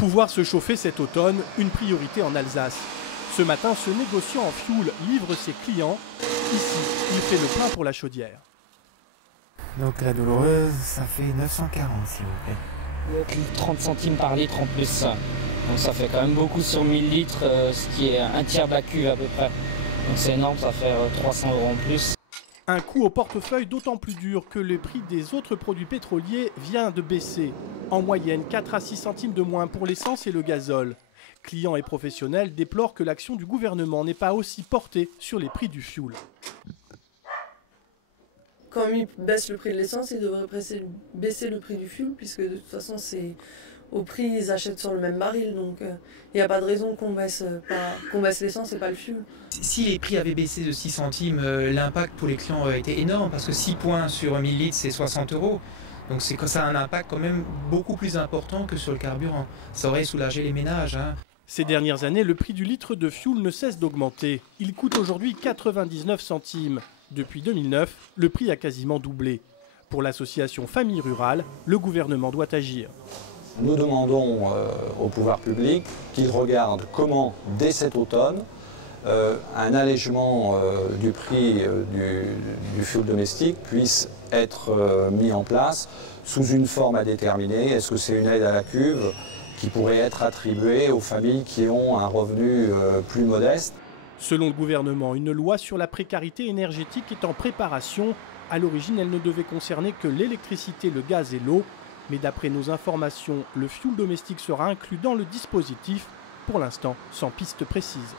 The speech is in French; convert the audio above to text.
Pouvoir se chauffer cet automne, une priorité en Alsace. Ce matin, ce négociant en fioul livre ses clients. Ici, il fait le plein pour la chaudière. Donc la douloureuse, ça fait 940 s'il vous plaît. 30 centimes par litre en plus. Donc ça fait quand même beaucoup sur 1000 litres, ce qui est un tiers de la cuve à peu près. Donc c'est énorme, ça fait 300 € en plus. Un coût au portefeuille d'autant plus dur que le prix des autres produits pétroliers vient de baisser. En moyenne, 4 à 6 centimes de moins pour l'essence et le gazole. Clients et professionnels déplorent que l'action du gouvernement n'ait pas aussi porté sur les prix du fioul. Quand il baisse le prix de l'essence, il devrait baisser le prix du fioul, puisque de toute façon, c'est au prix, ils achètent sur le même baril. Donc il n'y a pas de raison qu'on baisse l'essence et pas le fioul. Si les prix avaient baissé de 6 centimes, l'impact pour les clients aurait été énorme, parce que 6 points sur 1000 litres, c'est 60 €. Donc ça a un impact quand même beaucoup plus important que sur le carburant. Ça aurait soulagé les ménages. Ces dernières années, le prix du litre de fioul ne cesse d'augmenter. Il coûte aujourd'hui 99 centimes. Depuis 2009, le prix a quasiment doublé. Pour l'association Famille Rurale, le gouvernement doit agir. Nous demandons au pouvoir public qu'il regarde comment, dès cet automne, un allègement du prix du fioul domestique puisse être mis en place sous une forme à déterminer. Est-ce que c'est une aide à la cuve qui pourrait être attribuée aux familles qui ont un revenu plus modeste? Selon le gouvernement, une loi sur la précarité énergétique est en préparation. À l'origine, elle ne devait concerner que l'électricité, le gaz et l'eau. Mais d'après nos informations, le fioul domestique sera inclus dans le dispositif, pour l'instant sans piste précise.